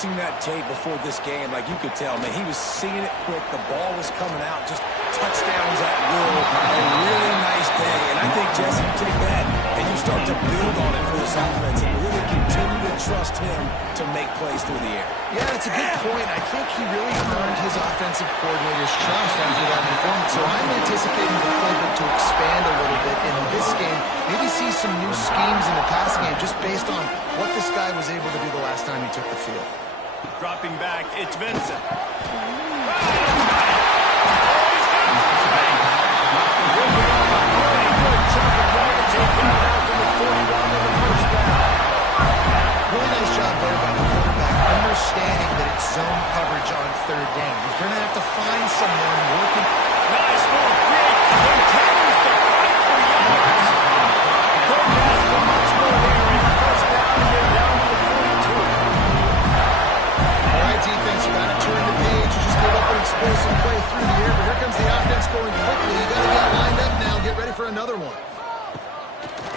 watching that tape before this game, like you could tell, man, he was seeing it quick. The ball was coming out, just touchdowns at will. A really nice day. And I think, Jesse, you take that and you start to build on it for this offense and really continue to trust him to make plays through the air. Yeah, it's a good point. I think he really earned his offensive coordinator's trust after that performance. So I'm anticipating the playbook to expand a little bit in this game. Maybe see some new schemes in the passing game just based on what this guy was able to do the last time he took the field. Dropping back, it's Vincent. Really nice job there by the quarterback, understanding that it's zone coverage on third down. He's going to have to find someone working. Nice move, great. Continues to fight for yards. Couldn't ask for much more there. It's first down, and they're down to the 42. All right, defense, you got to turn the page. You just gave up an explosive play through the air, but here comes the offense going quickly. You got to get lined up now. Get ready for another one.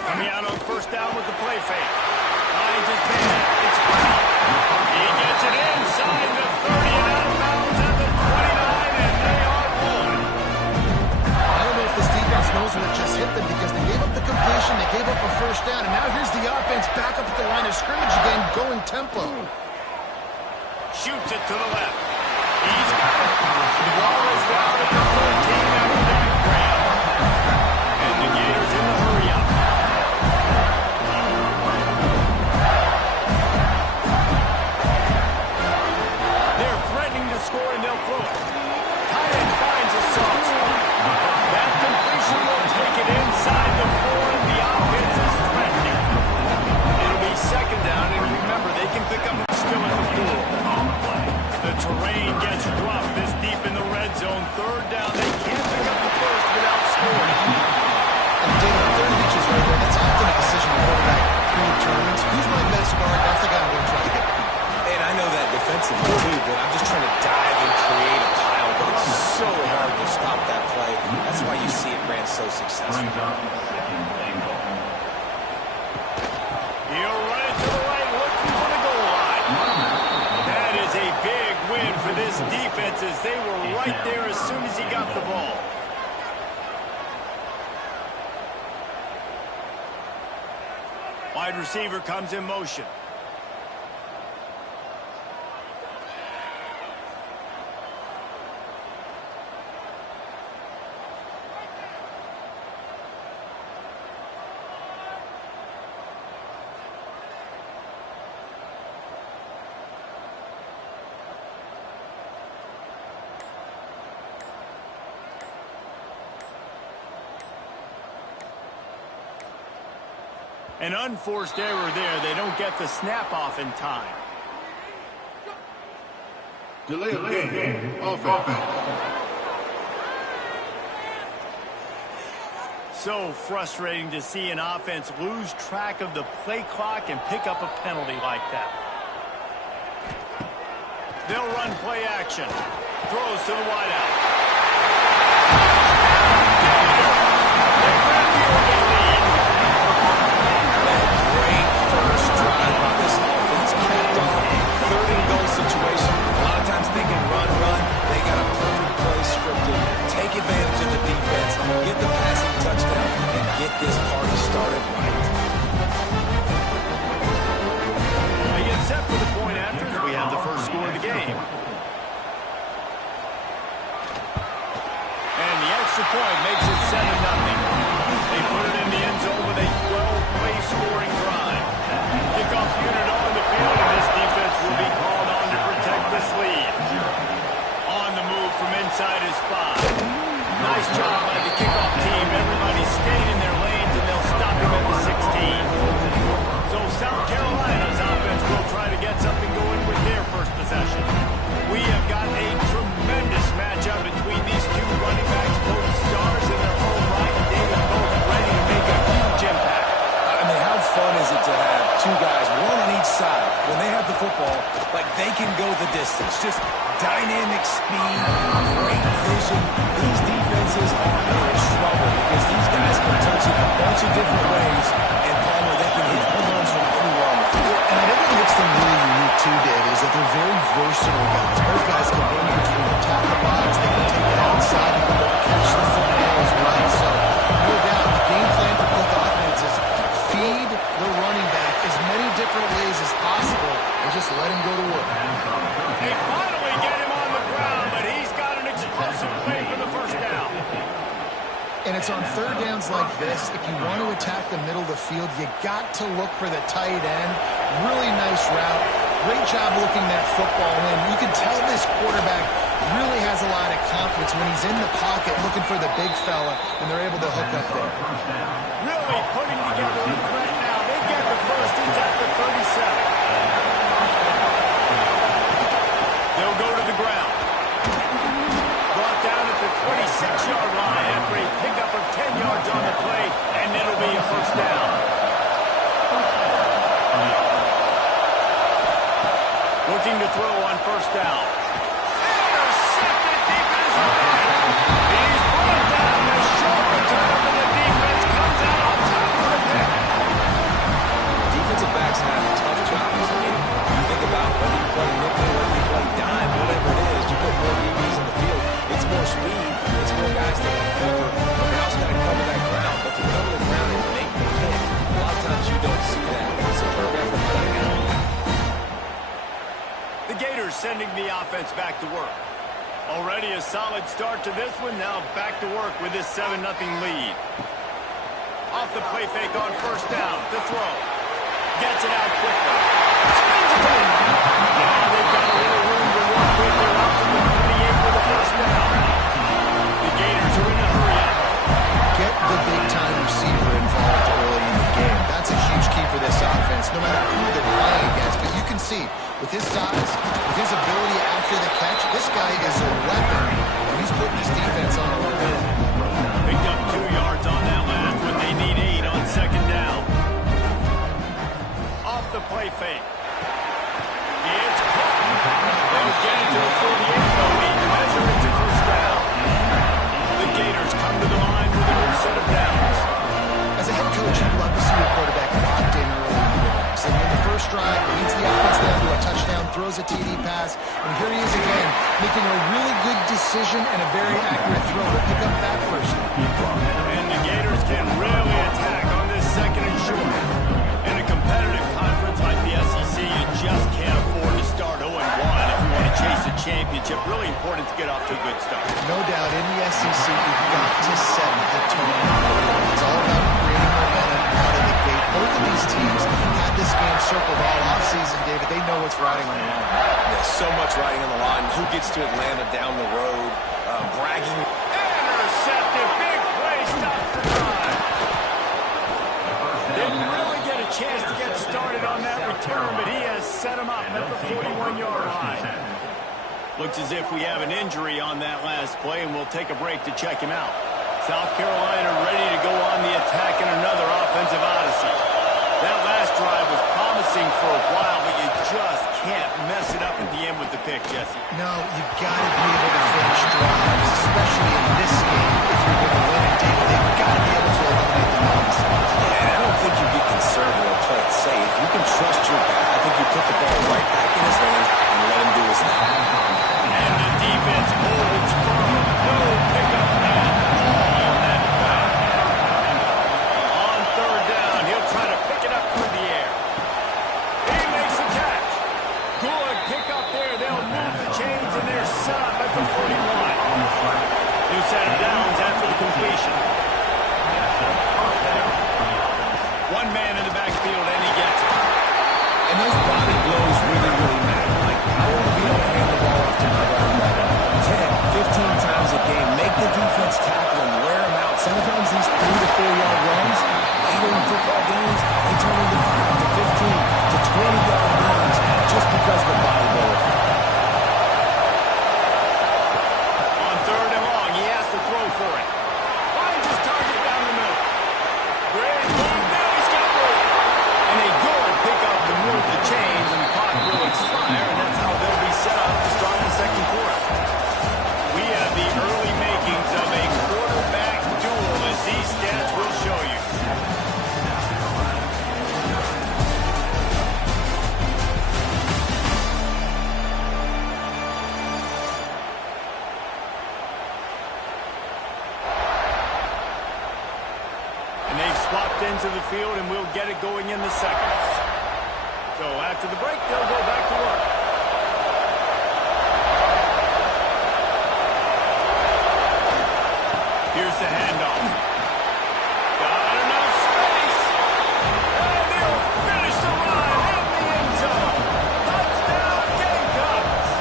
Coming out on first down with the play fake. Finds his man. It's Brown. He gets it inside the 30 and out of bounds at the 29, and they are rolling. I don't know if this defense knows what just hit them because they gave up the completion, they gave up a first down, and now here's the offense back up at the line of scrimmage again, going tempo. Shoots it to the left. He's got it. The ball is down at the 13 after that grab. And the Gators in the hurry up. They're threatening to score and they'll throw it. Tight end finds a soft spot. That completion will take it inside the 4 and the offense is threatening. It'll be second down, and remember, they can pick up still at the 4 on the play. The terrain gets rough this deep in the red zone. Third down, they can't pick up the first without scoring. And David, third reaches right there. That's often a decision the quarterback determines. Who's my best guard? That's the guy I'm going to try to get. And I know that defensively too, but I'm just trying to dive and create a pile. But it's so hard to stop that play. That's why you see it ran so successful. He'll run it to the right, looking for the goal line. That is a big win for this defense as they were right there as soon as he got the ball. Wide receiver comes in motion. An unforced error there. They don't get the snap off in time. Delay of game. Offense. So frustrating to see an offense lose track of the play clock and pick up a penalty like that. They'll run play action. Throws to the wideout. Situation. A lot of times they can run. They got a perfect play scripted. Take advantage of the defense, get the passing touchdown, and get this party started right. They get set for the point after we have the first score of the game. And the extra point makes it 7-0. They put it in the end zone with a 12-play scoring drive. Kickoff unit on the field, and this defense will be called on to protect this lead. On the move from inside his 5. Nice job by the kickoff team. Everybody stayed in their lanes, and they'll stop him at the 16. So South Carolina's offense will try to get something going with their first possession. We have got a tremendous matchup between these two running backs, both stars in their own right. They are both ready to make a huge impact. I mean, how fun is it to have two guys, one on each side, when they have the football, like they can go the distance. Just dynamic speed, great vision. These defenses are in trouble because these guys can touch it a bunch of different ways, and Palmer, they can hit home runs from anywhere on the field. And I think it makes them really unique, too, David, is that they're very versatile guys. Both guys can run between the tackle box, they can take it outside, and they can catch the football as well. So, no doubt, the game plan for both offenses, feed the running back as many different ways as possible and just let him go to work. They finally get him on the ground, but he's got an explosive play for the first down. And it's on third downs like this, if you want to attack the middle of the field, you got to look for the tight end. Really nice route. Great job looking that football in. You can tell this quarterback really has a lot of confidence when he's in the pocket looking for the big fella, and they're able to hook up there. Really putting together a threat now. They get the first. He's at the 37. They'll go to the ground. Brought down at the 26-yard line after a pickup of 10 yards on the play, and it'll be a first down. Looking to throw on first down. Intercepted deep in his line. He's brought down. A short return, and the defense comes out on top of the pick. Defensive backs have tough jobs. I mean, you think about whether you play nickel, whether you play dime, whatever it is, you put more DBs on the field. It's more speed. It's more guys that can cover. But now it's got to cover that ground. But to cover the ground and make the pick, a lot of times you don't see that. It's a program for cutting out. The Gators sending the offense back to work. Already a solid start to this one. Now back to work with this 7-0 lead. Off the play fake on first down. The throw. Gets it out quickly. Spins it in. Now they've got a little room to work with. They're out to the 28 for the first down. The Gators are in a hurry. Get the big-time receiver involved early in the game. That's a huge key for this offense, no matter who they're playing against. But you can see, with his size, with his ability after the catch, this guy is a weapon, and he's putting his defense on a little bit. Picked up 2 yards on that last one. They need 8 on second down. Off the play fake. It's caught. They'll get it to the 48. They'll need to measure it to first down. The Gators come to the line with a new set of downs. As a head coach, you'd love to see your quarterback locked in early in the games. And in the first drive, leads the offense down to a touchdown, throws a TD pass, and here he is again, making a really good decision and a very accurate throw to pick up that first down. And the Gators can really attack on this second and short. In a competitive conference like the SEC, you just can't afford to start 0-1 if you want to chase a championship. Really important to get off to a good start. No doubt, in the SEC, you've got to set the tone. It's all about creating momentum out of the gate. Both of these teams had this game circled all offseason, David. They know what's riding on the line. Yeah, so much riding on the line. Who gets to Atlanta down the road? Bragging. Intercepted. Big play. Stops the drive. Didn't really get a chance to get started on that return, but he has set him up at the 41-yard line. Looks as if we have an injury on that last play, and we'll take a break to check him out. South Carolina ready to go on the attack in another offensive odyssey. That last drive was promising for a while, but you just can't mess it up at the end with the pick, Jesse. No, you've got to be able to finish drives, especially in this game. If you're going to win it, David, they've got to be able to eliminate the noise. Yeah, and I don't think you get conservative or play it safe. You can trust your guy. I think you put the ball right back in his hands and let him do his thing. And the defense holds firm. No pickup at all on that play. On third down, he'll try to pick it up through the air. He makes the catch. Good pickup there. They'll move the chains, and they're set up at the 41. New set of downs after the completion. One man in the backfield, and he gets it. And those body blows really, really matter. Like, I want to be able to hand the ball swapped into the field, and we'll get it going in the seconds. So after the break, they'll go back to work. Here's the handoff. Got enough space. And he'll finish the run in the end zone. Touchdown, Gamecocks.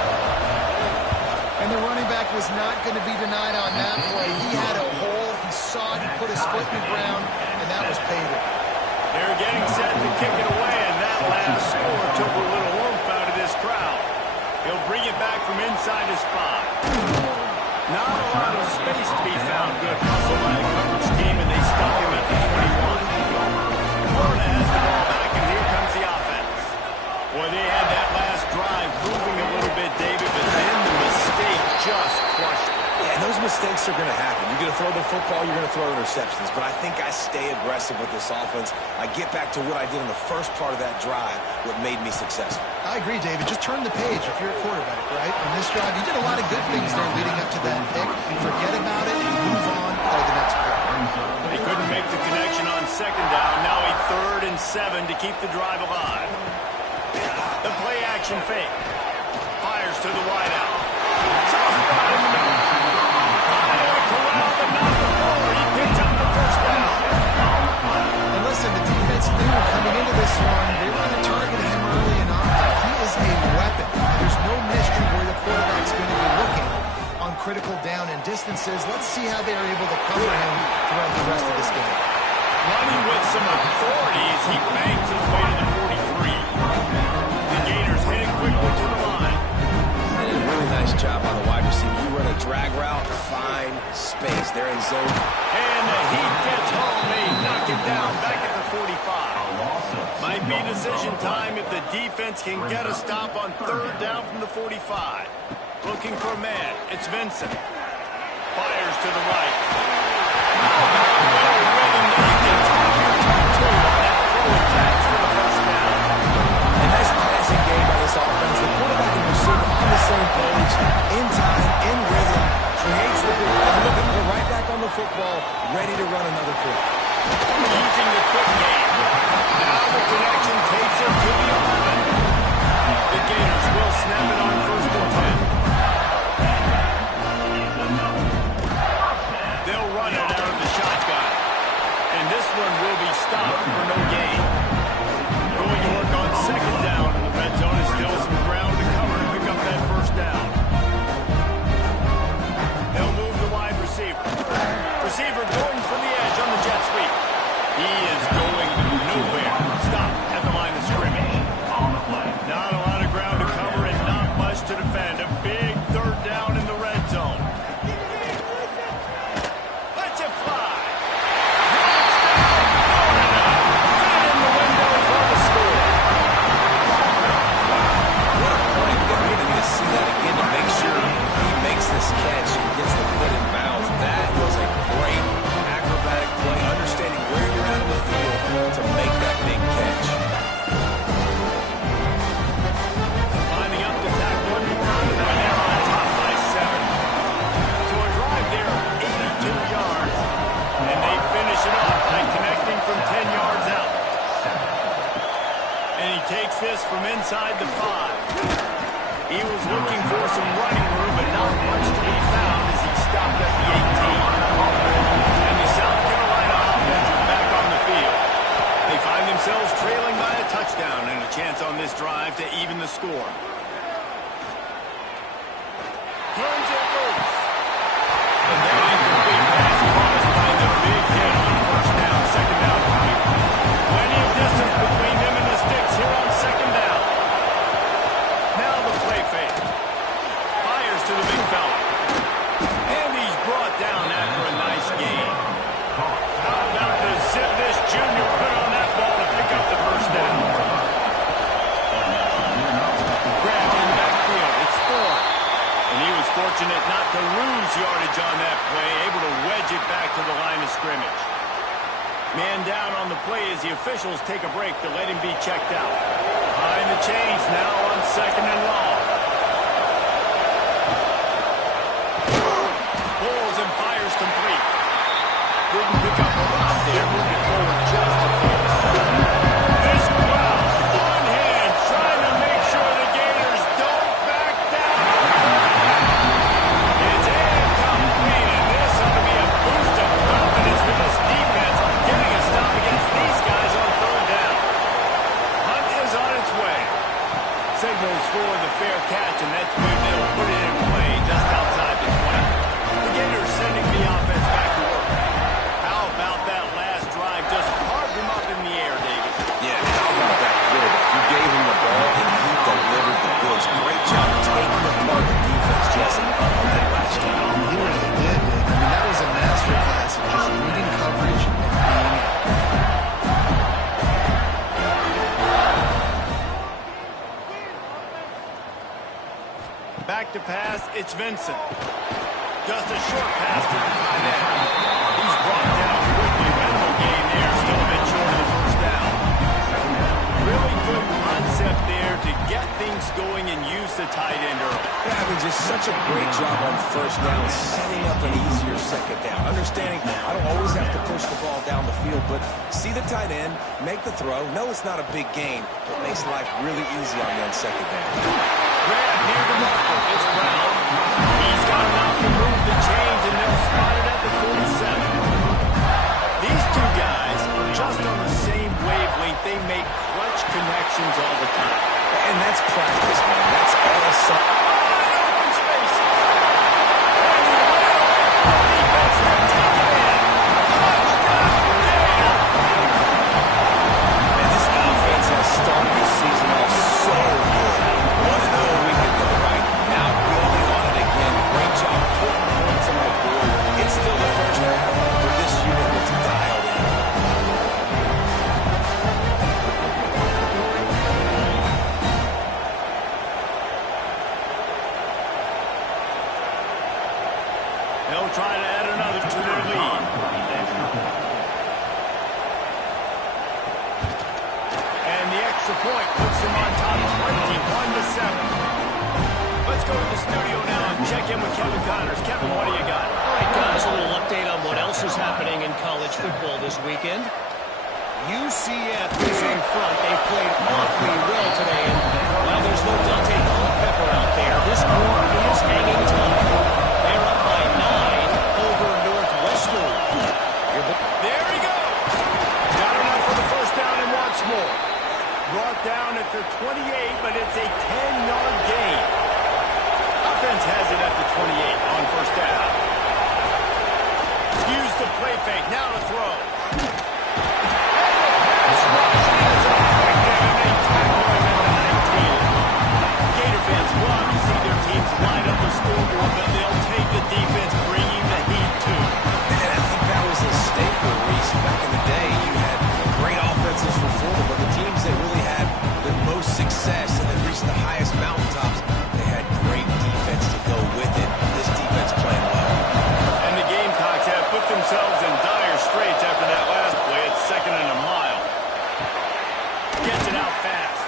And the running back was not going to be denied on that play. He had a hole. He saw it. He put his foot in the ground, and that was payday. They're getting set to kick it away, and that last score took a little oomph out of this crowd. He'll bring it back from inside his 5. Not a lot of space to be found. Good hustle by the coverage team, and they stop him at the 21. Florida has the ball back, and here comes the offense. Boy, they had that last drive moving a little bit, David, but then the mistake just crushed it. Yeah, and those mistakes are going to happen. You're going to throw the football, you're going to throw interceptions. But I think I stay aggressive with this offense. I get back to what I did in the first part of that drive, what made me successful. I agree, David. Just turn the page if you're a quarterback, right? On this drive, you did a lot of good things there leading up to that pick. Forget about it and move on, play the next play. They couldn't make the connection on second down. Now a 3rd and 7 to keep the drive alive. The play action fake. Fires to the wideout. Tough spot in the middle. Corralled and not the ball. He picked up the first down. And listen, the defense knew coming into this one, they were going to target him early enough. He is a weapon. There's no mystery where the quarterback's going to be looking on critical down and distances. Let's see how they are able to cover him throughout the rest of this game. Running with some authority as he bangs his way to the 43. The Gators heading quickly to the line. They did a really nice job by the wide receiver. You run a drag route, find space. They're in zone. And the heat gets home. They knock him down back at the 45. Might be decision time if the defense can get a stop on 3rd down from the 45. Looking for a man. It's Vincent. Fires to the right. A nice passing game by this offense. The quarterback and receiver on the same page, in time, in rhythm, creates the big play. Look at they're right back on the football, ready to run another play. Using the quick game. Now the connection takes him to the 11. The Gators will snap it on 1st and 10. They'll run it out of the shotgun. And this one will be stopped for no gain. Going to work on 2nd down in the red zone is still some ground to cover to pick up that 1st down. They'll move the wide receiver. Receiver going for the edge on the jet sweep. He is going nowhere. Stop at the line of scrimmage. Not a lot of ground to cover and not much to defend. A big 3rd down in the red zone. Let you fly. Feet in the window for the score. What a play. We're going to need to see that again to make sure he makes this catch and gets the foot in bounds. That was a great acrobatic play, understanding where you're at on the field to make that big catch. Lining up to tackle him, and they're on top by 7. So a drive there of 82 yards, and they finish it off by connecting from 10 yards out. And he takes this from inside the 5. He was looking for some running room, but not much to be found as he stopped at the 18. And the South Carolina offense is back on the field. They find themselves trailing by a touchdown and a chance on this drive to even the score. Turns it loose. And that incomplete pass caused by the big hit on 1st down, 2nd down. Plenty of distance between them and the sticks here on 2nd down. Now the play fake. Fires to the big fella. And he's brought down after a nice gain. How about the zip this junior put on that ball to pick up the 1st down? Grabbed in backfield. It's Ford. And he was fortunate not to lose yardage on that play, able to wedge it back to the line of scrimmage. Man down on the play as the officials take a break to let him be checked out. Behind the chains now on 2nd and long. Pulls and fires complete. Couldn't pick up a lot there, moving forward. pass, it's Vincent. Just a short pass to the tight end. He's brought down quickly. Minimal gain there. Still a bit short of the first down. Really good concept there to get things going and use the tight end early. Yeah, I mean, just such a great job on first down, setting up an easier second down. Understanding I don't always have to push the ball down the field, but see the tight end, make the throw. No, it's not a big gain, but makes life really easy on you on second down. Grab near the marker. It's Brown. He's got enough to move the chains, and they'll spot it at the 47. These two guys are just on the same wavelength. They make clutch connections all the time. And that's practice, man. That's all Open spaces. And he will. Defense will take it in. Touchdown, Gator. And this offense has started the season off so good. 1-0 we could go right. Now building on it again. Great job putting points on the board. It's still the first half where this unit was dialed in. They'll try to add another to their lead. And the extra point puts them on top 21-7. Let's go to the studio now and check in with Kevin Connors. Kevin, what do you got? All right, guys, a little update on what else is happening in college football this weekend. UCF is in front. They played awfully well today. And while there's no Dante Culpepper out there, this group is hanging tough. They're up by 9 over Northwestern. There he goes. Got enough for the first down and wants more. Brought down at the 28, but it's a 10-yard gain. Offense has it at the 28 on first down. Use the play fake. Now to throw. Gator fans love to see their teams line up the scoreboard, but they'll take the defense, bringing the heat too. And I think that was a staple, Reese. Back in the day, you had great offenses for Florida, but the teams that really had the most success and that reached the highest mountaintops, they had great defense to go with it. This defense playing well. And the Gamecocks have put themselves in dire straits after that last play. It's second and a mile. Gets it out fast.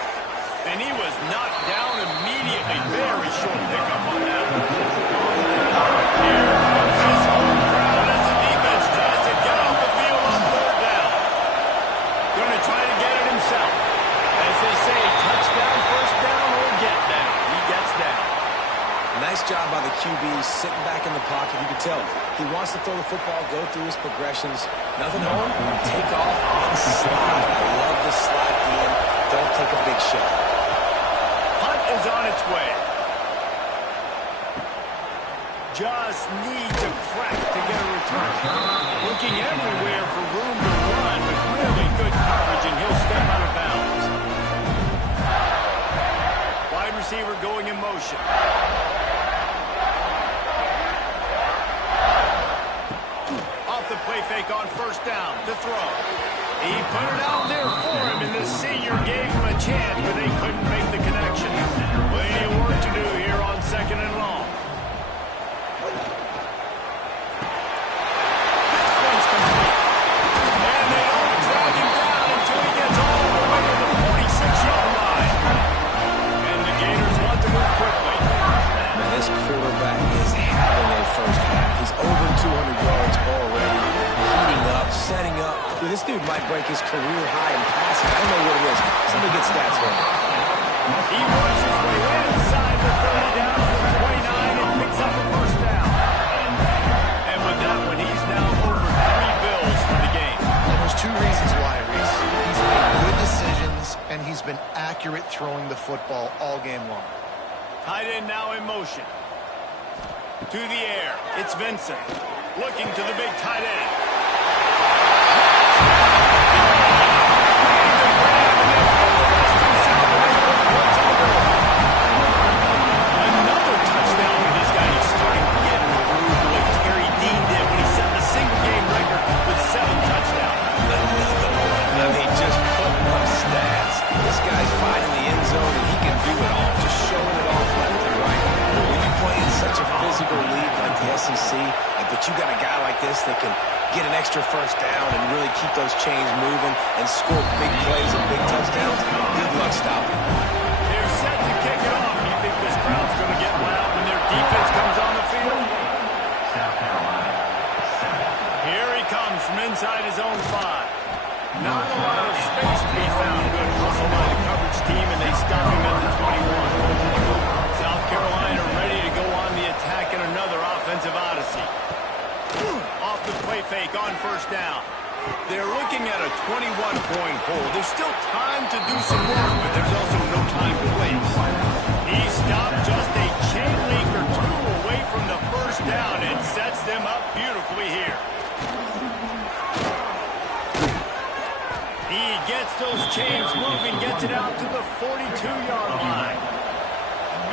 And he was knocked down immediately. Very short pickup on that one. Here comes his home crowd as the defense tries to get off the field on third down. Going to try to get it himself. As they say, touchdown, first down, or get down. He gets down. Nice job by the QB, sitting back in the pocket. You can tell he wants to throw the football, go through his progressions. Nothing on, take off, and slide. I love the slide in. Don't take a big shot. Hunt is on its way. Just needs a crack to get a return. Looking everywhere for room to run, but really good coverage, and he'll step out of bounds. Wide receiver going in motion. Off the play fake on first down to throw. He put it out there for him, and the senior gave him a chance, but they couldn't make the connection. Plenty of work to do here on second and long. This one's complete. And they don't drag him down until he gets all the way to the 46-yard line. And the Gators want to move quickly. Man, this quarterback is having a first half. He's over 200 yards already, heating up, setting up. Dude, this dude might break his career high in passing. I don't know what it is. Somebody get stats for him. He works his way inside the 30 down to the 29 and picks up a first down. And with that one, he's now over 3 bills for the game. And there's two reasons why, Reese. He's made good decisions, and he's been accurate throwing the football all game long. Tight end now in motion. To the air. It's Vincent. Looking to the big tight end. Another touchdown for this guy. He's starting to get in the groove the way Terry Dean did when he set the single-game record with 7 touchdowns. Another one. I mean, just putting up stats. This guy's finding the end zone, and he can do it all. Just showing it off left and right. When you're playing you got a guy like this that can get an extra first down and really keep those chains moving and score big plays and big touchdowns, good luck stopping. They're set to kick it off. You think this crowd's going to get loud when their defense comes on the field? Here he comes from inside his own 5. Not a lot of space to be found. Good hustle by the coverage team, and they stop him at the 21. South Carolina ready to go on the attack in another offensive odyssey. Off the play fake on first down. They're looking at a 21-point hole. There's still time to do some work, but there's also no time to waste. He stopped just a chain link or two away from the first down and sets them up beautifully here. He gets those chains moving, gets it out to the 42-yard line.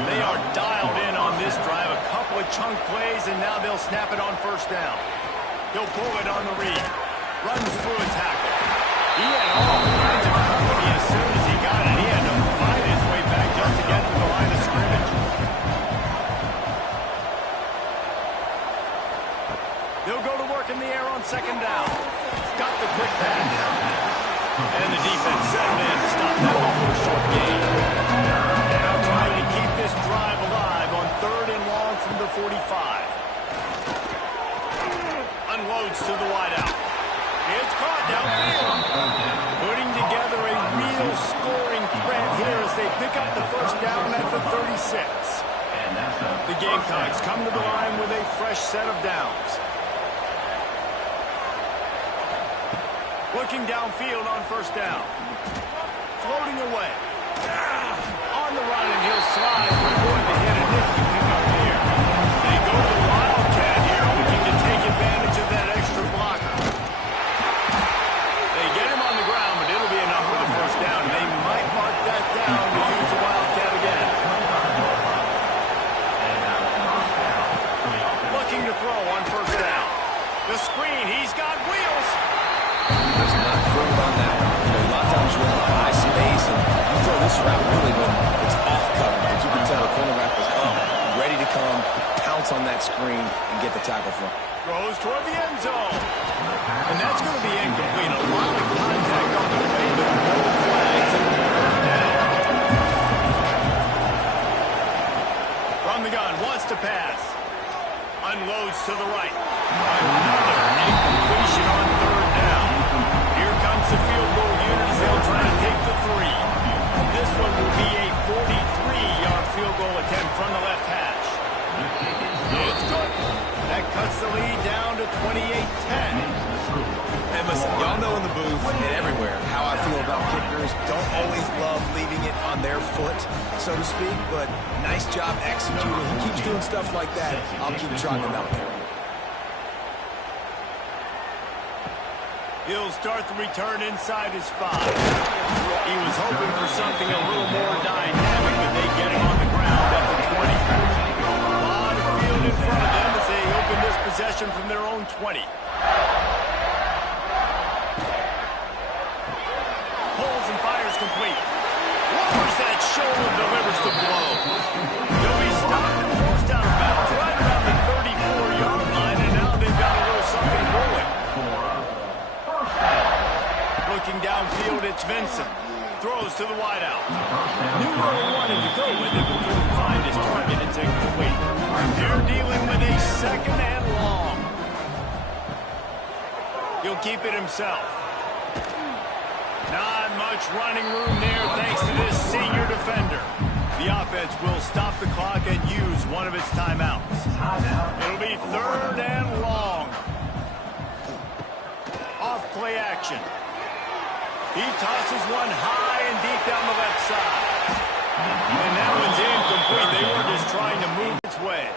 They are dialed in on this drive. A couple of chunk plays, and now they'll snap it on first down. He'll pull it on the read. Runs through a tackle. He had all kinds of company as soon as he got it. He had to fight his way back just to get to the line of scrimmage. They'll go to work in the air on second down. Got the quick pass. And the defense settled in to stop that one for a short gain. Now trying to keep this drive alive on third and long from the 45. Unloads to the wideout. It's caught downfield. Putting together a real scoring threat here as they pick up the first down at the 36. The Gamecocks come to the line with a fresh set of downs. Looking downfield on first down. Floating away. On the run, and he'll slide. Avoid the hit, and nifty pick up here. They go to the Wildcat here, looking to take advantage of that extra blocker. They get him on the ground, but it'll be enough for the first down. They might mark that down to use the Wildcat again. Looking to throw on first down. The screen, he's got wheels. Does not fold on that one. You know, a lot of times you're in a high space, and you throw this route really when it's off cover. But you can tell the cornerback was up, ready to come, pounce on that screen, and get the tackle from. Throws toward the end zone. And that's going to be incomplete. A lot of contact on the way, but no flags. From the gun, wants to pass. Unloads to the right. Another incompletion on third down. Here comes the field goal unit as they'll try to take the 3. This one will be a 43-yard field goal attempt from the left hash. It's good. That cuts the lead down to 28-10. And listen, y'all know in the booth and everywhere how I feel about kickers. Don't always love leaving it on their foot, so to speak, but nice job executing. He keeps doing stuff like that. I'll keep trotting him out there. He'll start the return inside his 5. He was hoping for something a little more dynamic, but they get him on the ground at the 20. A lot of field in front of them as they open this possession from their own 20. Pulls and fires complete. Lowers that shoulder, delivers the blow. He'll be stopped and forced out of bounds right around the 34-yard line, and now they've got a little something going. Looking downfield, it's Vincent. Throws to the wideout. Knew where he wanted to go with it, but couldn't find his target. It's incomplete. They're dealing with a second and long. He'll keep it himself. Not much running room there thanks to this senior defender. The offense will stop the clock and use one of its timeouts. It'll be third and long. Off play action. He tosses one high and deep down the left side. And that one's incomplete. They were just trying to move its way.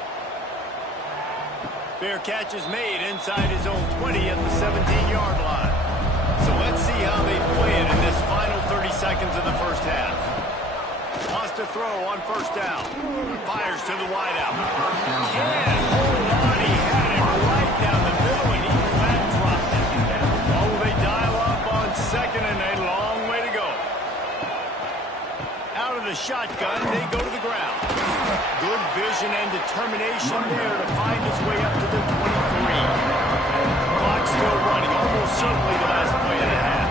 Fair catch is made inside his own 20 at the 17-yard line. So let's see how they play it in this final 30 seconds of the first half. Wants to throw on first down. Fires to the wideout. Can't hold on. He had it right down the middle, and he flat dropped it. Oh, they dial up on second, and a long way to go. Out of the shotgun, they go to the ground. Good vision and determination there to find his way up to the 23. certainly the last play of the half.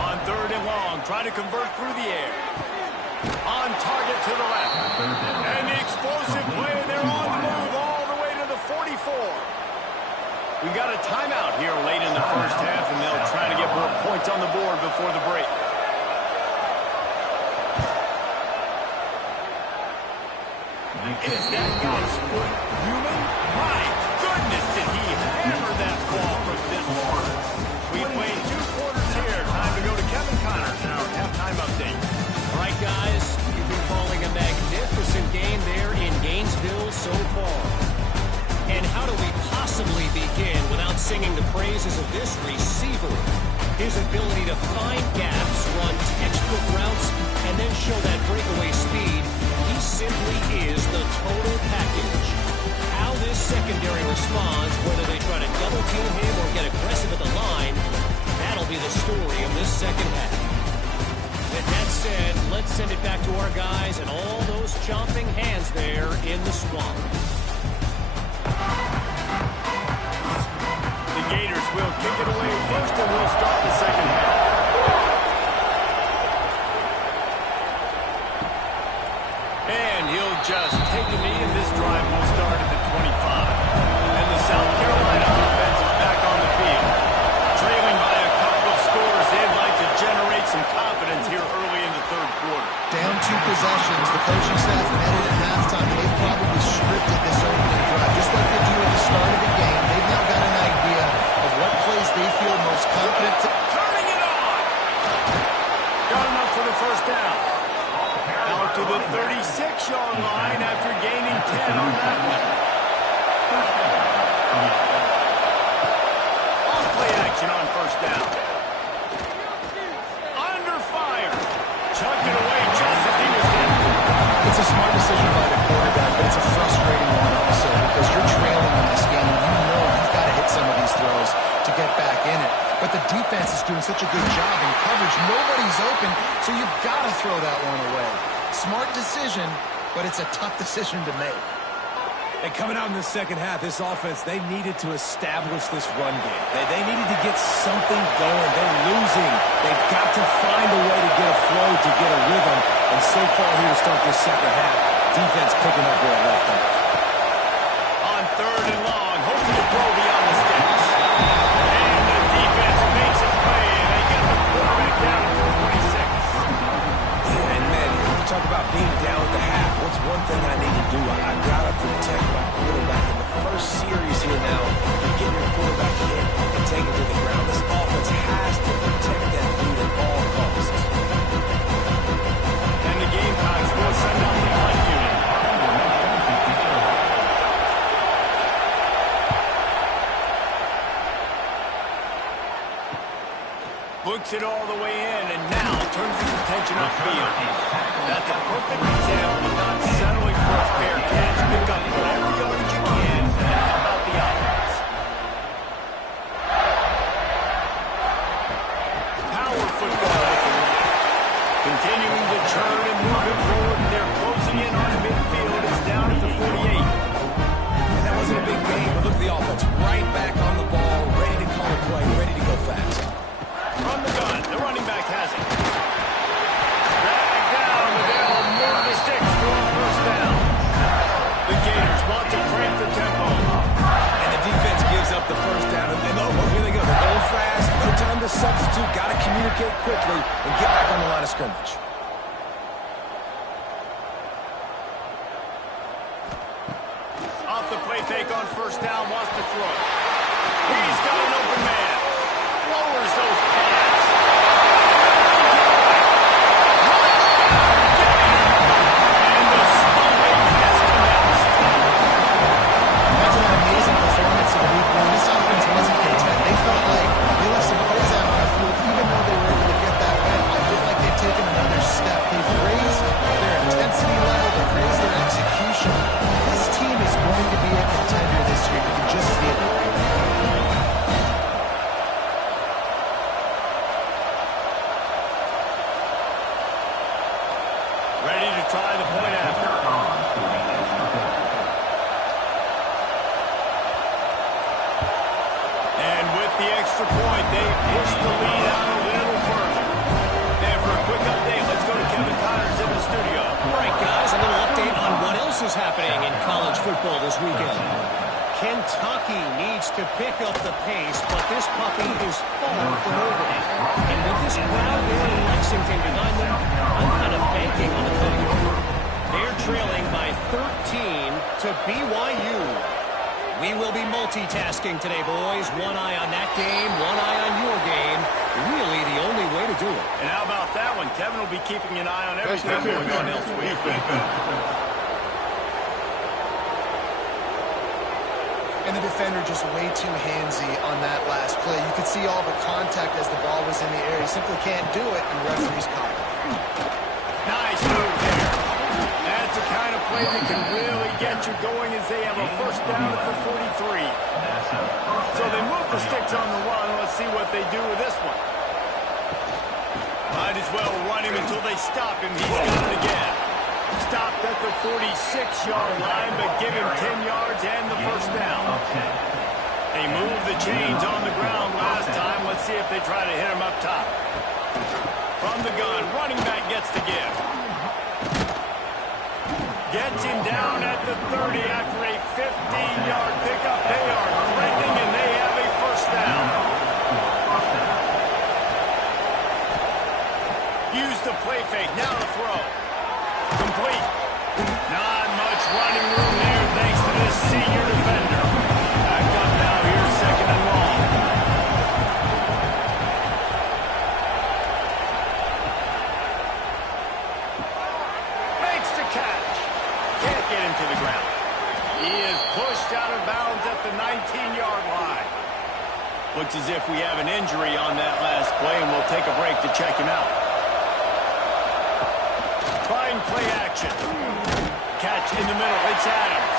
On third and long, trying to convert through the air. On target to the left. And the explosive play, they're on the move all the way to the 44. We got a timeout here late in the first half, and they'll try to get more points on the board before the break. Is that guy's foot human? My goodness, did he hammer that ball from this far. We played 2 quarters here. Time to go to Kevin Connors in our halftime update. All right, guys, you've been calling a magnificent game there in Gainesville so far. And how do we possibly begin without singing the praises of this receiver? His ability to find gaps, run textbook routes, and then show that breakaway speed. He simply is the total package. How this secondary responds, whether they try to double team him or get aggressive at the line, that'll be the story of this second half. With that said, let's send it back to our guys and all those chomping hands there in the swamp. The Gators will kick it away first, and we'll start the second half. And he'll just take a knee, and this drive will start at the 25. And the South Carolina offense is back on the field. Trailing by a couple of scores, they'd like to generate some confidence here early in the third quarter. Down 2 possessions, the coaching staff admitted at halftime they've probably scripted this opening drive. Just like they do at the start of the game, they've now got an idea of what plays they feel most confident to. Turning it on! Got enough for the first down. Out to the 36-yard line after gaining 10 on that one. Off-play action on first down. Under fire. Chucked it away just as he was hit. It's a smart decision by the quarterback, but it's a frustrating one also because you're trailing in this game and you know you've got to hit some of these throws to get back in it. But the defense is doing such a good job in coverage. Nobody's open, so you've got to throw that one away. Smart decision, but it's a tough decision to make. And coming out in the second half, this offense, they needed to establish this run game. They needed to get something going. They're losing. They've got to find a way to get a flow, to get a rhythm. And so far here to start this second half, defense picking up where it left off. On third and long, hoping to throw beyond the sticks. And the defense makes a play, and they get the quarterback down to the 26. And man, you talk about being down at the half. What's one thing I need to do? I gotta protect my quarterback in the first series here now. You get your quarterback hit and take it to the ground. This offense has to protect that dude at all costs. And the Gamecocks will send out the punt unit. Books it all the way in, and now turns his attention upfield. That's a perfect example of not settling for a fair catch. Pick up whatever yardage you can, and how about the offense? Power football with the run. Continuing to turn and move it forward, and they're closing in on midfield. It's down at the 48. And that wasn't a big game, but look at the offense. Right back on the ball, ready to call a play, ready to go fast. From the gun, the running back has it. Dragged down, but they'll move the sticks for a first down. The Gators want to crank the tempo. And the defense gives up the first down. And here they go. They're going fast. No time to substitute. Got to communicate quickly and get back on the line of scrimmage. Off the play fake on first down, wants to throw. He's got an open man. Lowers those pads. And the stomping has commenced. That's an amazing performance in week 1. This offense wasn't content. They felt like they left some plays out on the field, even though they were able to get that win. I feel like they've taken another step. They've raised their intensity level. They've raised their execution. This team is going to be a contender this year. You can just feel it. extra point. They push the lead out a little further. And for a quick update, let's go to Kevin Connors in the studio. All right, guys, a little update on what else is happening in college football this weekend. Kentucky needs to pick up the pace, but this puppy is far from over. And with this crowd there in Lexington behind them, I'm kind of banking on a takeover. They're trailing by 13 to BYU. We will be multitasking today, boys. One eye on that game, one eye on your game. Really the only way to do it. And how about that one? Kevin will be keeping an eye on everything going on elsewhere. And the defender just way too handsy on that last play. You could see all the contact as the ball was in the air. He simply can't do it, and the referee's caught it. Nice move there. That's the kind of play that can really get you going as they have a first down at the 43. So they move the sticks on the run. Let's see what they do with this one. Might as well run him until they stop him. He's got it again. Stopped at the 46-yard line, but give him 10 yards and the first down. They moved the chains on the ground last time. Let's see if they try to hit him up top. From the gun, running back gets to give. Gets him down at the 30 after a 15-yard pickup. They are threatening, and they have a first down. Use the play fake. Now to throw. Complete. Not much running room there thanks to this senior defender. Back up now here, second and long. Makes the catch. Can't get him to the ground. He is pushed out of bounds at the 19-yard line. Looks as if we have an injury on that last play, and we'll take a break to check him out. Trying play action. Catch in the middle. It's Adams.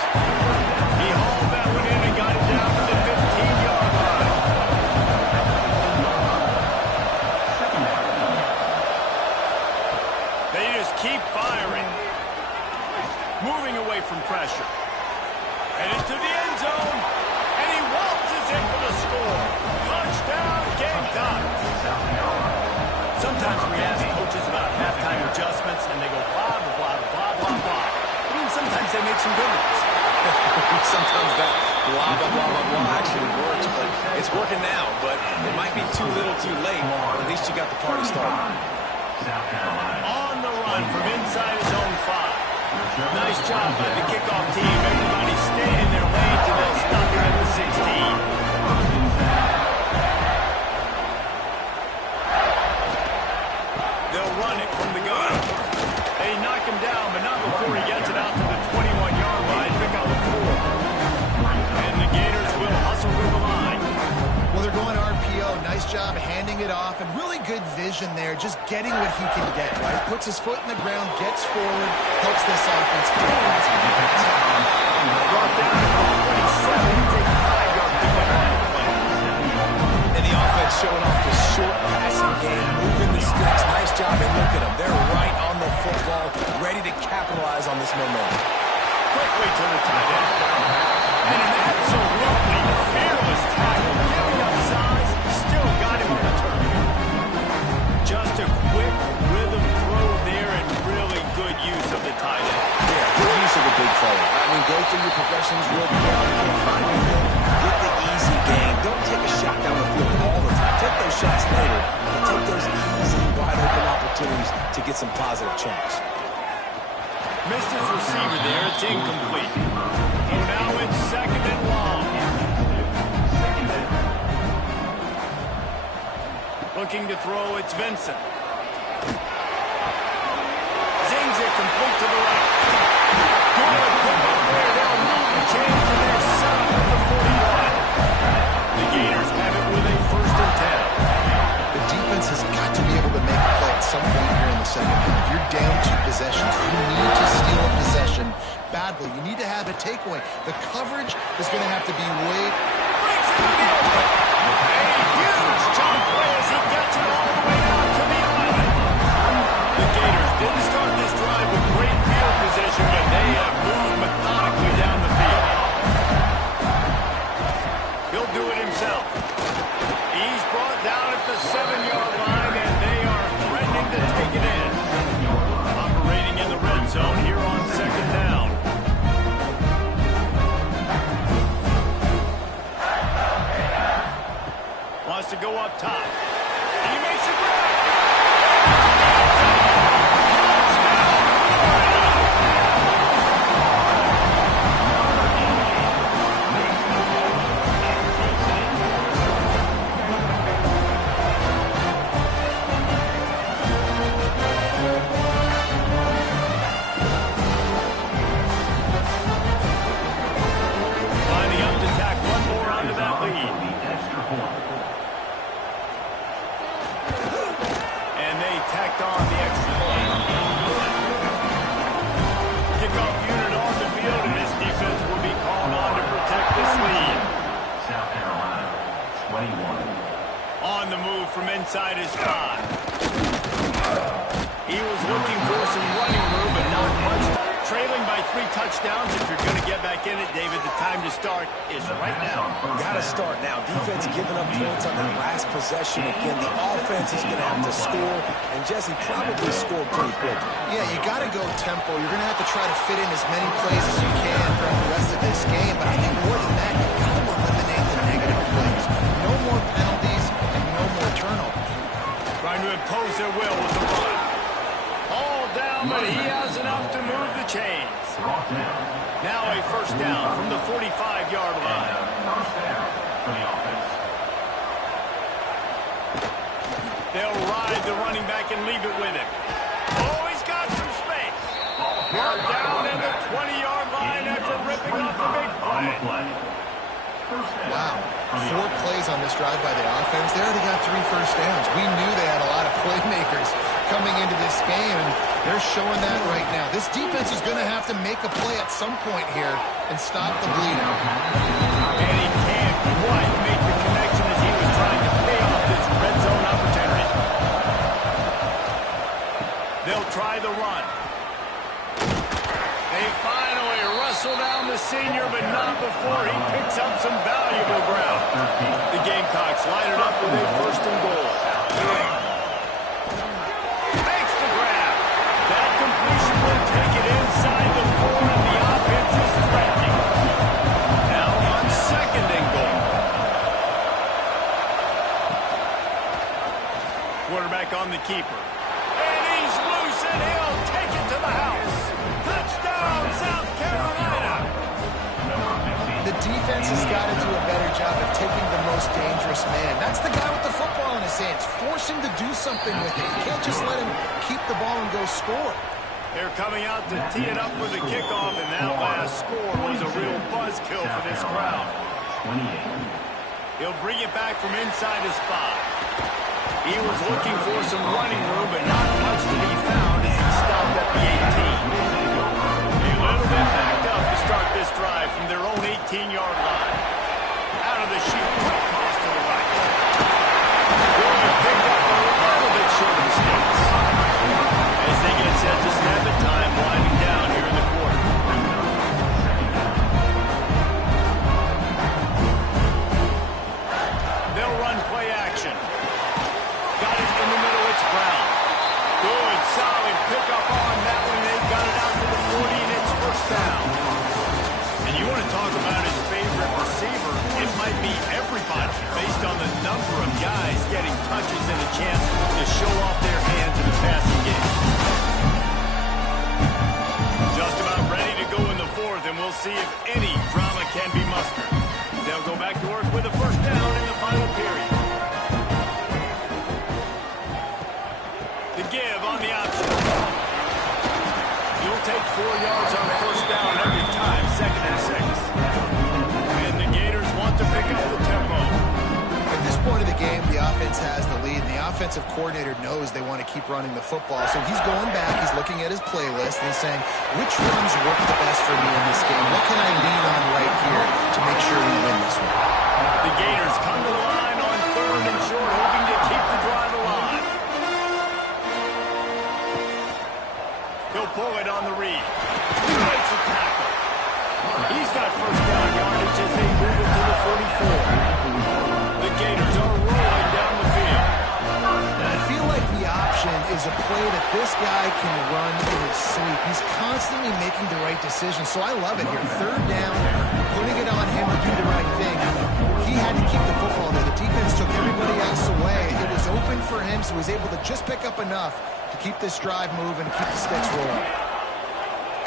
He hauled that one in and got it down to the 15-yard line. They just keep firing. Moving away from pressure. And into the end zone. And he waltzes in for the score. Touchdown, Gamecocks. Sometimes we ask coaches about halftime adjustments, and they go blah, blah, blah, blah, blah, blah. I mean, sometimes they make some good ones. Sometimes that blah, blah, blah, blah, blah actually works, but it's working now. But it might be too little too late, but at least you got the party started. On the run from inside his own 5. Nice job by the kickoff team. Everybody stayed in their lanes, and they'll stop here at the 16. Run it from the gun. They knock him down, but not before he gets it out to the 21-yard line. Pick up 4. And the Gators will hustle with the line. Well, they're going RPO. Nice job handing it off, and really good vision there, just getting what he can get, right? Puts his foot in the ground, gets forward, helps this offense. Brought down to the 27. It's a 5-yard pickup on the play. And the offense showing off the short passing game, moving the sticks. Nice job, and look at them. They're right on the football, ready to capitalize on this momentum. Quickly to the tight end. And an absolutely fearless tackle. Giving up size, still got him on the turn. Just a quick rhythm throw there, and really good use of the tight end. Yeah, good use of the big fella. I mean, go through your progressions real quick. Find your hill, get the easy game. Don't take a shot down the field all the time. Take those shots later, but take those easy, wide-open opportunities to get some positive chunks. Missed his receiver there. It's incomplete. So now it's second and long. Looking to throw, it's Vincent. Zings it complete to the right. Good pickup there. They'll move the chains to their side at the 41. The Gators have it with a first and 10. The defense has got to be able to make a play at some point here in the second half. You're down 2 possessions. You need to steal a possession badly. You need to have a takeaway. The coverage is going to have to be way... Brings it to the open. A huge chunk play as he gets it all the way out to the island. The Gators didn't start this drive with great field position, but they have moved methodically down the field. He'll do it himself. He's touchdowns. If you're going to get back in it, David, the time to start is right now. Got to start now. Defense giving up points on that last possession. Again, the offense is going to have to score, and Jesse probably scored pretty quick. Yeah, you got to go tempo. You're going to have to try to fit in as many plays as you can throughout the rest of this game, but I think more than that, you've got to eliminate the negative plays. No more penalties and no more turnovers. Trying to impose their will with the run. All down, but he has enough to move the chains. Now a first down from the 45-yard line. They'll ride the running back and leave it with him. Oh, he's got some space. Brought down at the 20-yard line after ripping off the big play. Wow. 4 plays on this drive by the offense. They already got 3 first downs. We knew they had a lot of playmakers coming into this game, and they're showing that right now. This defense is going to have to make a play at some point here and stop the bleeding. And he can't quite make the connection as he was trying to pay off this red zone opportunity. They'll try the run. They finally wrestle down the senior, but not before he picks up some valuable ground. The Gamecocks line it up with a first and goal. Makes the grab. That completion will take it inside the 4, and the offense is threatening. Now on second and goal. Quarterback on the keeper. And he's loose, and he'll take it to the house. Touchdown, South Carolina! The defense has got to do a better job of taking the most dangerous man. That's the guy with the football in his hands. Force him to do something with it. You can't just let him keep the ball and go score. They're coming out to tee it up for the kickoff, and that last score was a real buzzkill for this crowd. He'll bring it back from inside his spot. He was looking for some running room, but not much to be found as he stopped at the 18. A little bit backed up to start this drive from their own 18-yard line. Out of the chute, quick toss to the right. Going to pick up a little bit short of the stakes. As they get set to snap at time, winding down here in the quarter. They'll run play action. Got it in the middle, it's Brown. Good, solid pickup on that one. They've got it out to the 40, and it's first down. And you want to talk about his favorite receiver, it might be everybody, based on the number of guys getting touches and a chance to show off their hands in the passing game. Just about ready to go in the 4th, and we'll see if any drama can be mustered. They'll go back to work with a first down in the final period. The give on the option. You'll take 4 yards on first down every time, 2nd and 6. And the Gators want to pick up the tempo. At this point of the game, the offense has the lead, and the offensive coordinator knows they want to keep running the football. So he's going back, he's looking at his playlist, and he's saying, which runs work the best for me in this game? What can I lean on right here to make sure we win this one? The Gators come to the line on 3rd and short, hoping to keep the drive alive. He'll pull it on the read. He makes a tackle. He's got first down yardage as they move it to the 44. The Gators are rolling down the field. I feel like the option is a play that this guy can run in his sleep. He's constantly making the right decision, so I love it here. 3rd down, putting it on him to do the right thing. He had to keep the football there. The defense took everybody else away. It was open for him, so he was able to just pick up enough to keep this drive moving, keep the sticks rolling.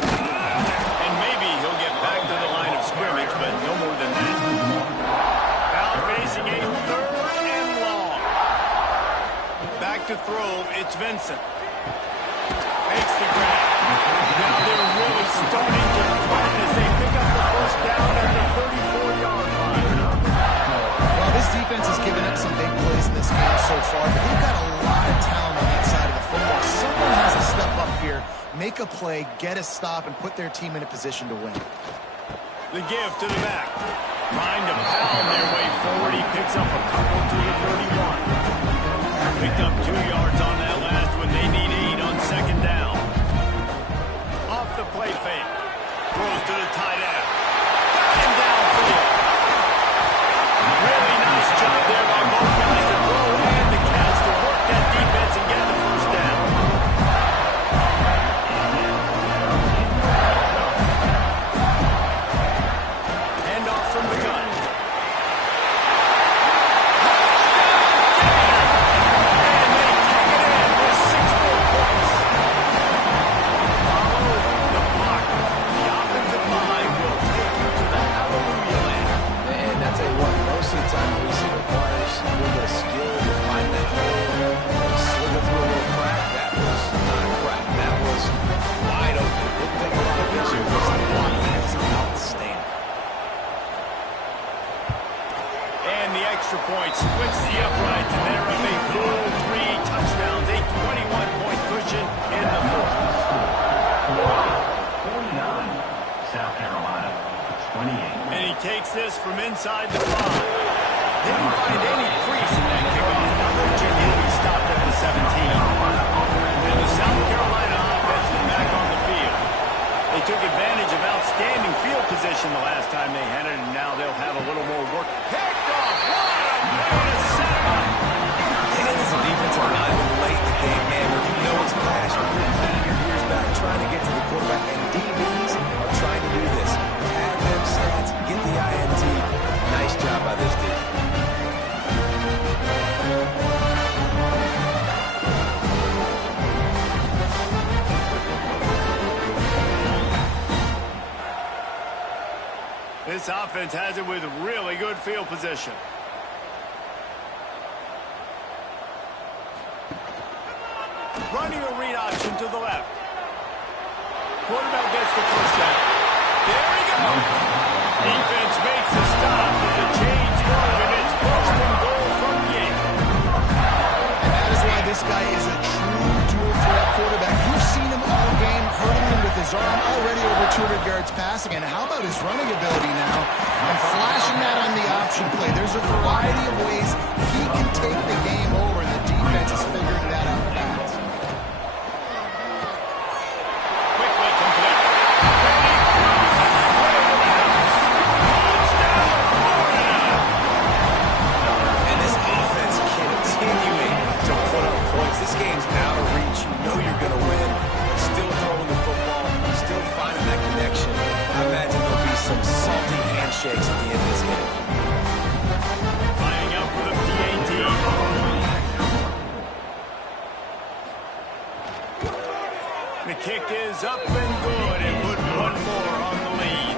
And maybe he'll get back to the line of scrimmage, but no more than that. Now facing a 3rd and long. Back to throw, it's Vincent. Makes the grab. Now they're really starting to threaten as they pick up the first down at the 34-yard line. Well, this defense has given up some big plays in this game so far, but they've got a lot of talent on that side of the football. Someone has to step up here, make a play, get a stop, and put their team in a position to win. The give to the back. Trying to pound their way forward. He picks up a couple to the 31. Picked up 2 yards on that last one. They need 8 on 2nd down. Off the play fake. throws to the tight end. Got him downfield. Really nice job there by both guys to throw and the catch to work that defense and get the first down. Handoff from the gun. And they take it in for 6 more points. Follow the block. The offensive line will take you to the hallelujah land. And I tell you what, most of the time we see requires a little bit of skill to find that hole. Slither through a little crack. That was not a crack. That was wide open. Didn't take a lot of vision. Just the blocking was outstanding. And the extra point splits the uprights, and they're up a full 3 touchdowns, a 21-point cushion in the fourth. 49, South Carolina, 28. And he takes this from inside the 5. Didn't find any crease in that kickoff. Now Virginia will be stopped at the 17. And the South Carolina offense is back on the field. They took advantage of outstanding field position the last time they had it, and now they'll have a little more work. Picked off! What a way to set him up! And as a defensive lineman late in the game, man, when you know it's past, you're pulling your ears back, trying to get to the quarterback, and DBs are trying to do this. Tag them stats, get the INT. Nice job by this dude. This offense has it with really good field position. Running a read option to the left. Quarterback gets the first down. There we go. Defense makes a stop, but the chains move, and it's first and goal from the 8. And that is why this guy is a true dual threat quarterback. You've seen him all game, hurting him with his arm, already over 200 yards passing. And how about his running ability now? And flashing that on the option play. There's a variety of ways he can take the game over, and the defense is figuring that out fast. Quickly complete. And this offense continuing to put up points. This game's out of reach. You know you're going to win, but still throwing the football, still finding that connection. I imagine there'll be some salty handshakes at the end of this game. Lining up for the PAT. The kick is up and good, and put one more on the lead.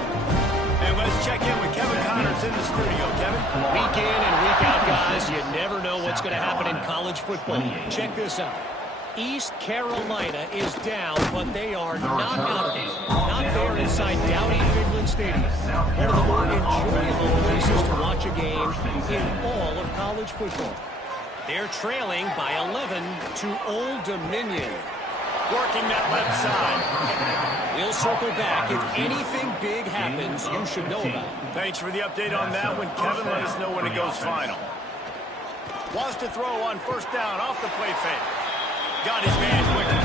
And let's check in with Kevin Connors in the studio. Kevin? Week in and week out, guys, you never know what's going to happen in college football. Check this out. East Carolina is down, but they are not out of it. Not there inside Dowdy-Fiddlin Stadium. One of the more enjoyable places to watch a game in all of college football. They're trailing by 11 to Old Dominion. Working that left side. We'll circle back. If anything big happens, you should know about it. Thanks for the update on that one, Kevin. Let us know when it goes final. Wants to throw on first down off the play fake. Got his man quickly.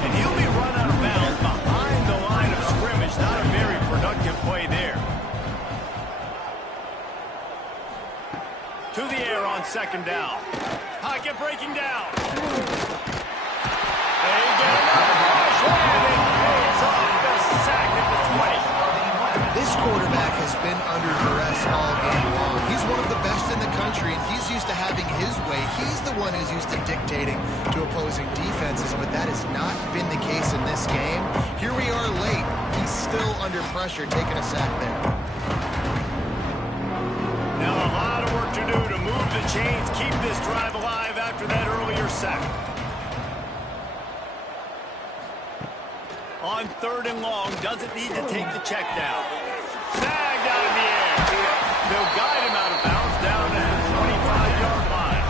And he'll be run out of bounds behind the line of scrimmage. Not a very productive play there. To the air on second down. Pocket breaking down. They get him up. And it pays off the sack at the 20. This quarterback has been under duress all game long. He's one of the best in the country, and he's used to having his way. He's the one who's used to dictating to opposing defenses, but that has not been the case in this game. Here we are late. He's still under pressure, taking a sack there. Now a lot of work to do to move the chains, keep this drive alive after that earlier sack. On third and long, doesn't need to take the check down. Snagged out of the air. They'll guide him out of bounds down at the 25-yard line.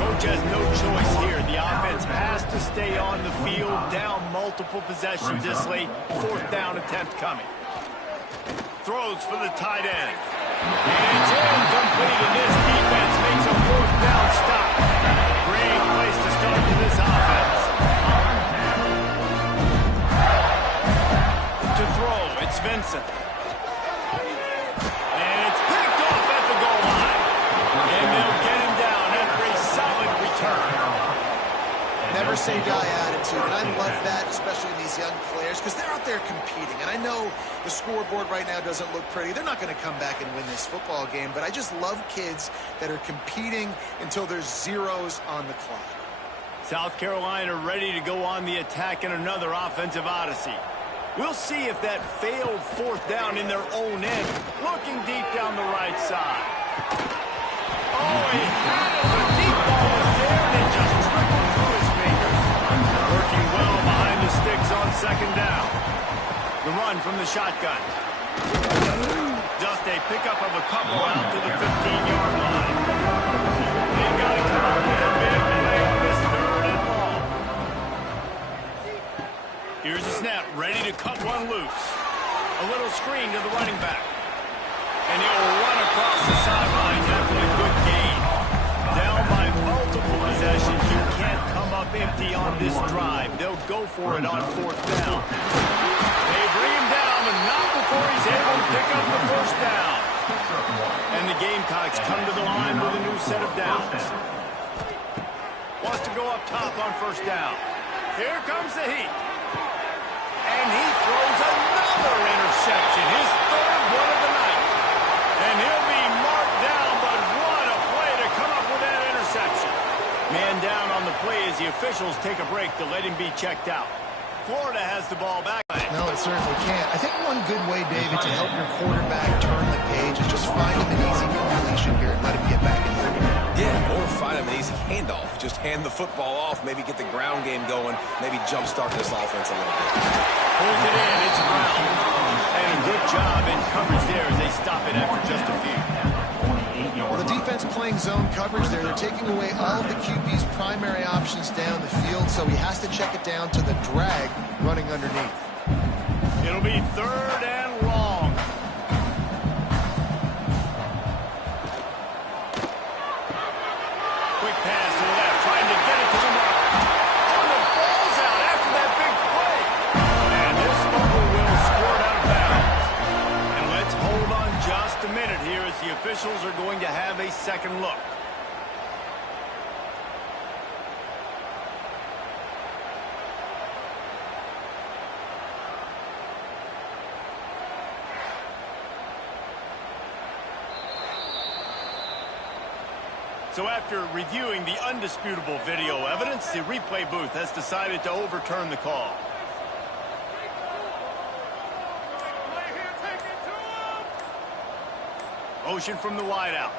Coach has no choice here. The offense has to stay on the field, down multiple possessions this late. Fourth down attempt coming. Throws for the tight end. And it's incomplete, and this defense makes a fourth down stop. Great place to start for this offense. To throw, It's Vincent. And it's picked off at the goal line. And they'll get him down after a solid return. Never say die attitude, and I love that, especially in these young players, because they're out there competing. And I know the scoreboard right now doesn't look pretty. They're not going to come back and win this football game, but I just love kids that are competing until there's zeros on the clock. South Carolina ready to go on the attack in another offensive odyssey. We'll see if that failed fourth down in their own end. Looking deep down the right side. Oh, he had it. The deep ball was there, and it just trickled through his fingers. Working well behind the sticks on second down. The run from the shotgun. Just a pickup of a couple out to the 15-yard line. They've got to come up with a big play on this third and long. Here's a snap, ready to cut one loose. A little screen to the running back. And he'll run across the sidelines after a good gain. Down by multiple possessions. You can't come up empty on this drive. They'll go for it on fourth down. They bring him down, but not before he's able to pick up the first down. And the Gamecocks come to the line with a new set of downs. Wants to go up top on first down. Here comes the heat. And he throws another interception. His third one of the night. And he'll be marked down, but what a play to come up with that interception. Man down on the play as the officials take a break to let him be checked out. Florida has the ball back. No, it certainly can't. I think one good way, David, to help your quarterback turn the page is just find him an easy completion here and let him get back in the game. Yeah, or find him an easy handoff. Just hand the football off, maybe get the ground game going, maybe jumpstart this offense a little bit. Pulls it in, it's Brown. And a good job in coverage there as they stop it after just a few. Well, the defense playing zone coverage there. They're taking away all of the QB's primary options down the field, so he has to check it down to the drag running underneath. It'll be third and long. Quick pass to the left, trying to get it to the mark. Oh, the ball's out after that big play. And this fumble will squirt out of bounds. And let's hold on just a minute here as the officials are going to have a second look. So after reviewing the undisputable video evidence, the replay booth has decided to overturn the call. Motion from the wideout.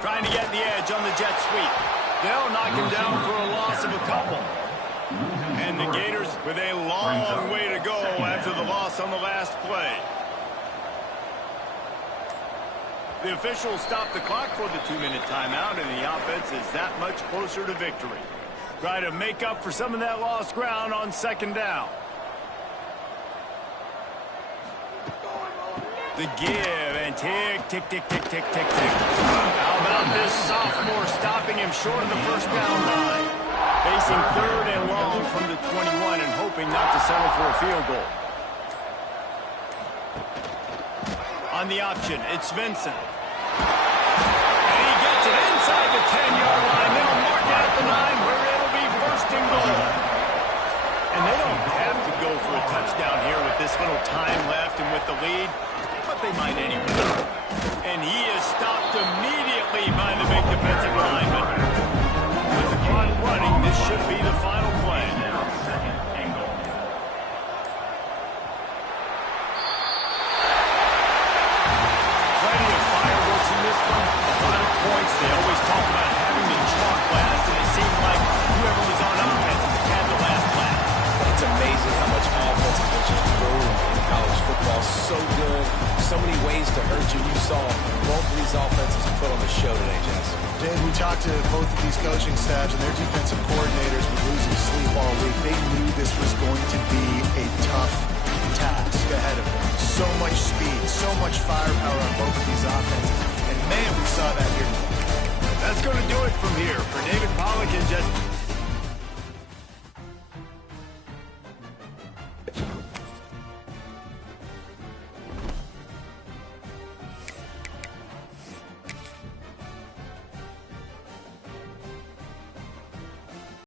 Trying to get the edge on the jet sweep. They'll knock him down for a loss of a couple. And the Gators with a long way to go after the loss on the last play. The officials stop the clock for the 2-minute timeout, and the offense is that much closer to victory. Try to make up for some of that lost ground on second down. The give and tick, tick, tick, tick, tick, tick, tick. How about this sophomore stopping him short of the first down line? Facing third and long from the 21 and hoping not to settle for a field goal. On the option, it's Vincent. And he gets it inside the 10-yard line. They'll mark it at the 9 where it'll be first and goal. And they don't have to go for a touchdown here with this little time left and with the lead, but they might anyway. And he is stopped immediately by the big defensive lineman. With the clock running, this should be the final play. They always talk about having the chalk last, and it seemed like whoever was on offense had the last play. It's amazing how much offense has just grown in college football. So good. So many ways to hurt you. You saw both of these offenses put on the show today, Jess. Dave, we talked to both of these coaching staffs, and their defensive coordinators were losing sleep all week. They knew this was going to be a tough task ahead of them. So much speed, so much firepower on both of these offenses. And man, we saw that here. That's going to do it from here. For David Pollack and Jess